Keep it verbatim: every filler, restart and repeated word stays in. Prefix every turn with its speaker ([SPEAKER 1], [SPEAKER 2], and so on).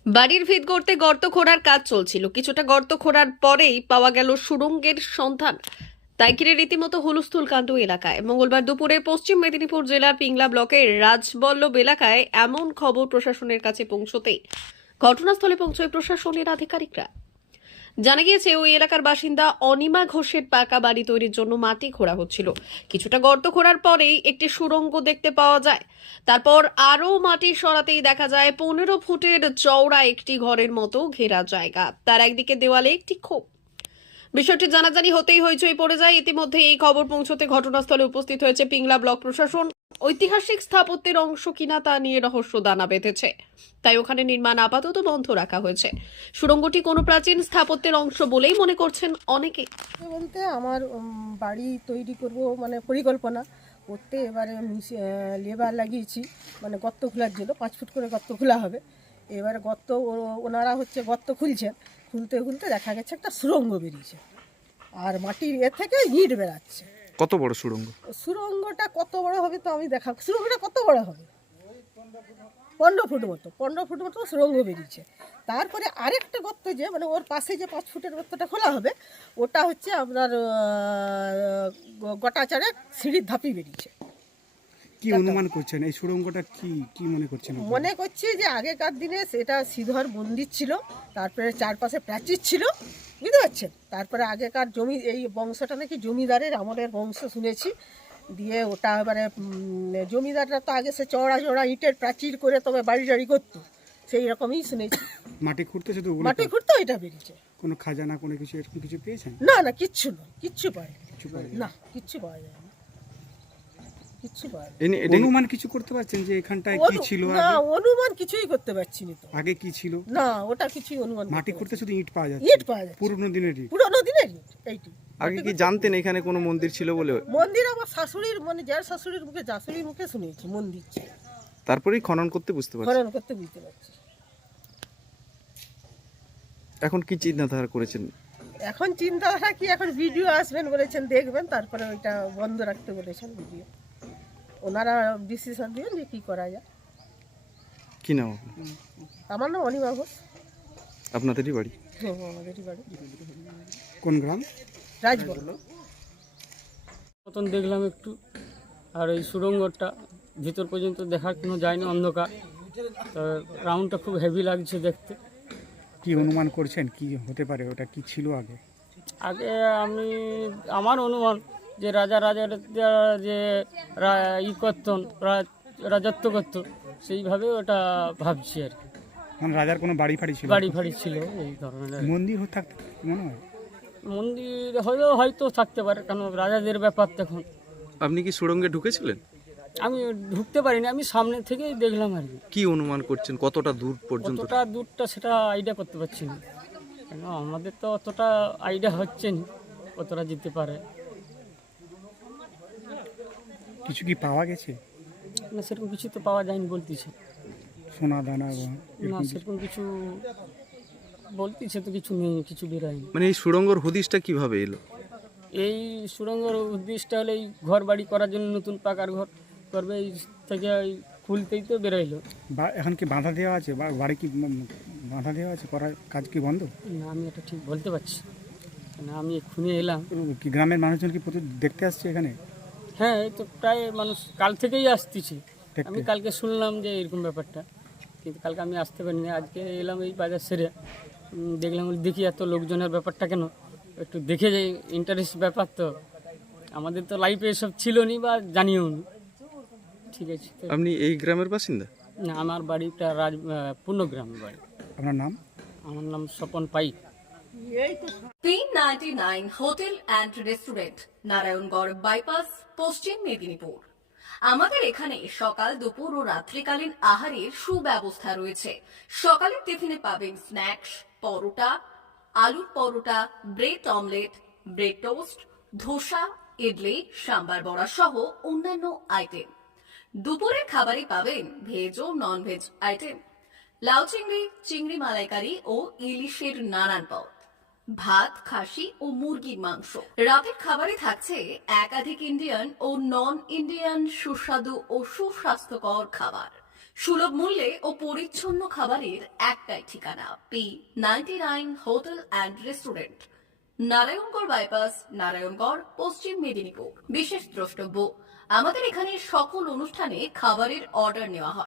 [SPEAKER 1] বাড়ির ভিত গড়তে গর্ত খোঁড়ার কাজ চলছিল। কিছুটা গর্ত খোঁড়ার পরেই পাওয়া গেল সুড়ঙ্গের সন্ধান। তাই ঘিরে রীতিমতো হুলস্থুল কাণ্ড এলাকায়। মঙ্গলবার দুপুরে পশ্চিম মেদিনীপুর জেলার পিংলা ব্লকের রাজবল্লভ এলাকায় এমন খবর প্রশাসনের কাছে পৌঁছতেই ঘটনাস্থলে পৌঁছয় প্রশাসনের আধিকারিকরা। জানা গিয়েছে, ওই এলাকার বাসিন্দা অনিমা ঘোষের পাকা বাড়ি তৈরির জন্য মাটি খোঁড়া হচ্ছিল। কিছুটা গর্ত খোঁড়ার পরেই একটি সুড়ঙ্গ দেখতে পাওয়া যায়। তারপর আরও মাটি সরাতেই দেখা যায় পনেরো ফুটের চওড়া একটি ঘরের মতো ঘেরা জায়গা। তার একদিকে দেওয়ালে একটি খোপ। বিষয়টি জানাজানি হতেই হইচই পড়ে যায়। ইতিমধ্যে এই খবর পৌঁছতে ঘটনাস্থলে উপস্থিত হয়েছে পিংলা ব্লক প্রশাসন। ঐতিহাসিক স্থাপত্যের অংশ কিনা তা নিয়ে রহস্য দানা বেঁধেছে, তাই ওখানে নির্মাণ আপাতত বন্ধ রাখা হয়েছে। সুড়ঙ্গটি কোনো প্রাচীন স্থাপত্যের অংশ বলেই মনে করছেন অনেকে।
[SPEAKER 2] বলতে আমার উম, বাড়ি তৈরি করব মানে পরিকল্পনা করতে এবারে লেবার লাগিয়েছি, মানে গর্ত খোলার জন্য পাঁচ ফুট করে গর্ত খোলা হবে। এবারে গর্ত ও- ওনারা হচ্ছে গর্ত খুলছেন, খুলতে খুলতে দেখা গেছে একটা সুড়ঙ্গ বেরিয়েছে, আর মাটির এ থেকে ইট বেরাচ্ছে।
[SPEAKER 3] কত বড় সুড়ঙ্গ?
[SPEAKER 2] সুড়ঙ্গটা কত বড় হবে তো আমি দেখা, সুড়ঙ্গটা কত বড় হবে, পনেরো ফুট মতো পনেরো ফুট মতো সুড়ঙ্গ বেরিয়েছে। তারপরে আরেকটা গর্ত, যে মানে ওর পাশে যে পাঁচ ফুটের গর্তটা খোলা হবে, ওটা হচ্ছে আপনার আহ, গোটা চারে সিঁড়ির ধাপি বেরিয়েছে।
[SPEAKER 4] কি অনুমান করছেন এই সুড়ঙ্গটা কি কি মনে করছেন আপনি?
[SPEAKER 2] মনে করছি যে আগেকার দিনে সেটা শ্রীধর মন্দির ছিল, তারপরে চারপাশে প্রাচীর ছিল, বুঝতে পারছেন। তারপরে আগেকার জমি, এই বংশটা নাকি জমিদারের আমলের বংশ শুনেছি। দিয়ে ওটা এবারে উম, জমিদাররা তো আগে সে চওড়া চওড়া ইটের প্রাচীর করে তবে বাড়ি টাড়ি করতো, সেই রকমই শুনেছি।
[SPEAKER 4] মাটি খুঁড়তে শুধু ওগুলো
[SPEAKER 2] মাটি
[SPEAKER 4] তো?
[SPEAKER 2] খুঁড়তো এটা বেরিয়েছে।
[SPEAKER 4] কোনো খাজানা কোনো কিছু এরকম কিছু পেয়েছেন?
[SPEAKER 2] না না, কিচ্ছু নয়, কিচ্ছু পায়
[SPEAKER 4] কিছু পাওয়া
[SPEAKER 2] না, কিচ্ছু পাওয়া যায় না, কিচ্ছু পাওয়া যায় না।
[SPEAKER 3] এনে- এটা-
[SPEAKER 4] অনুমান কিছু করতে পারছেন যে এখানটায় কি
[SPEAKER 2] অনু-
[SPEAKER 4] ছিল
[SPEAKER 2] না,
[SPEAKER 4] আগে?
[SPEAKER 2] অনুমান কিছুই করতে পারছি না তো।
[SPEAKER 4] আগে কি ছিল?
[SPEAKER 2] না, ওটা কিছুই অনুমান
[SPEAKER 4] মাটি
[SPEAKER 2] করতে
[SPEAKER 4] খুঁড়তে
[SPEAKER 2] পারছি
[SPEAKER 4] শুধু ইট পাওয়া
[SPEAKER 2] না।
[SPEAKER 4] যাচ্ছে?
[SPEAKER 2] ইট পাওয়া যাচ্ছে,
[SPEAKER 4] পুরনো দিনের ইট?
[SPEAKER 2] পুরোনো দিনের ইট এইটি।
[SPEAKER 3] আগে কি জানতেন এখানে কোনো মন্দির ছিল বলে?
[SPEAKER 2] মন্দির আমার শাশুড়ির, মানে যার শাশুড়ির মুখে, শাশুড়ির মুখে শুনেছি মন্দির ছিল।
[SPEAKER 3] তারপরেই খনন করতে বুঝতে পারছি।
[SPEAKER 2] খনন করতে বুঝতে পারছি।
[SPEAKER 3] এখন কি চিন্তাধারা করেছেন?
[SPEAKER 2] এখন চিন্তাধারা কি, এখন ভিডিও আসবেন বলেছেন, দেখবেন, তারপরে ওইটা বন্ধ রাখতে বলেছেন ভিডিও। ওনারা ডিসিশন দিবেন যে কী করা যায়।
[SPEAKER 3] কি নাম আপনার?
[SPEAKER 2] আমার নাম অনিমা ঘোষ।
[SPEAKER 3] আপনাদেরই বাড়ি?
[SPEAKER 2] হ্যাঁ, আমাদেরই বাড়ি
[SPEAKER 4] কোন গ্রাম?
[SPEAKER 2] রাজবল্লভ।
[SPEAKER 5] মতন দেখলাম একটু, আর এই সুড়ঙ্গটা ভিতর পর্যন্ত দেখার কোনো যায় না, অন্ধকার। তো রাউন্ডটা খুব হেভি লাগছে দেখতে।
[SPEAKER 4] কি অনুমান করছেন কি হতে পারে, ওটা কি ছিল আগে?
[SPEAKER 5] আগে আমি, আমার অনুমান যে রাজা রাজার যে রা- ই করতেন, রা- রাজত্ব করত, সেইভাবে ওটা ভাবছি আর কি।
[SPEAKER 4] মানে রাজার কোনো বাড়ি ফাড়ি ছিল?
[SPEAKER 5] বাড়ি ফাড়ি ছিল এই ধরনের।
[SPEAKER 4] মন্দির হয়ে থাকতে মনে হয়?
[SPEAKER 5] মন্দির হলেও হয়তো থাকতে পারে, কারণ রাজাদের ব্যাপার তখন।
[SPEAKER 3] আপনি কি সুড়ঙ্গে ঢুকেছিলেন?
[SPEAKER 5] আমি ঢুকতে পারিনি, আমি সামনে থেকেই দেখলাম আর কি।
[SPEAKER 3] কি অনুমান করছেন কতটা দূর পর্যন্ত?
[SPEAKER 5] কতটা দূরটা সেটা আইডিয়া করতে পারছি না, কেন আমাদের তো অতটা আইডিয়া হচ্ছে না কতটা যেতে পারে।
[SPEAKER 4] কিছু কি পাওয়া গেছে?
[SPEAKER 5] না, সেরকম কিছু তো পাওয়া যায়নি বলতেছে।
[SPEAKER 4] সোনা দানা বা
[SPEAKER 5] না,
[SPEAKER 4] এরকম কিছু?
[SPEAKER 5] সেরকম কিছু বলতেছে তো কিছু নেই, কিছু বেরোয়নি।
[SPEAKER 3] মানে এই সুড়ঙ্গর হদিশটা কিভাবে এলো?
[SPEAKER 5] এই সুড়ঙ্গর উদ্দেশ্যটা হলে এই ঘর বাড়ি করার জন্য, নতুন পাকার ঘর করবে, এই থেকে এই খুলতেই তো বেরোইলো।
[SPEAKER 4] বা এখন কি বাধা দেওয়া আছে বা বাড়ি কি উম, বাধা দেওয়া আছে, করার কাজ কি বন্ধ?
[SPEAKER 5] না, আমি এটা ঠিক বলতে পারছি না, আমি এক্ষুনি এলাম।
[SPEAKER 4] উম, কি গ্রামের মানুষজন কি প্রচুর দেখতে আসছে এখানে?
[SPEAKER 5] হ্যাঁ, এই তো প্রায় মানুষ কাল থেকেই আসতেছে।
[SPEAKER 4] দেখতে?
[SPEAKER 5] আমি কালকে শুনলাম যে এরকম ব্যাপারটা, কিন্তু কালকে আমি আসতে পারিনি। আজকে এলাম এই বাজার সেরে, উম, দেখলাম, বলি দেখি এত লোকজনের ব্যাপারটা কেন, একটু দেখে যাই, ইন্টারেস্ট ব্যাপার তো। আমাদের তো লাইফে এসব ছিল নি বা জানিও নি। ঠিক আছে তো।
[SPEAKER 3] আপনি এই গ্রামের বাসিন্দা?
[SPEAKER 5] না, আমার বাড়িটা রাজ আহ, পূর্ণগ্রামের বাড়ি।
[SPEAKER 4] আপনার নাম?
[SPEAKER 5] আমার নাম স্বপন পাই।
[SPEAKER 1] তিন ninety nine hotel and restaurant, Narayangarh bypass, Paschim Medinipur. আমাদের এখানে সকাল, দুপুর ও রাত্রিকালীন আহারের সুব্যবস্থা রয়েছে। সকালের টিফিনে পাবেন স্ন্যাক্স, পরোটা, আলুর paratha, bread omelette, bread toast, dosa, idli, sambar vada সহ অন্যান্য আইটেম। দুপুরের খাবারে পাবেন ভেজ ও নন ভেজ আইটেম, লাউ চিংড়ি, চিংড়ি মালাইকারি ও ইলিশের নানান পদ, ভাত, খাসি ও মুরগির মাংস। রাতের খাবারে থাকছে একাধিক ইন্ডিয়ান ও নন ইন্ডিয়ান সুস্বাদু ও সুস্বাস্থ্যকর খাবার।
[SPEAKER 6] সুলভ মূল্যে ও পরিচ্ছন্ন খাবারের একটাই ঠিকানা P ninety nine hotel and restaurant, Narayangarh bypass, Narayangarh, Paschim Medinipur. বিশেষ দ্রষ্টব্য, আমাদের এখানে সকল অনুষ্ঠানে খাবারের অর্ডার নেওয়া হয়।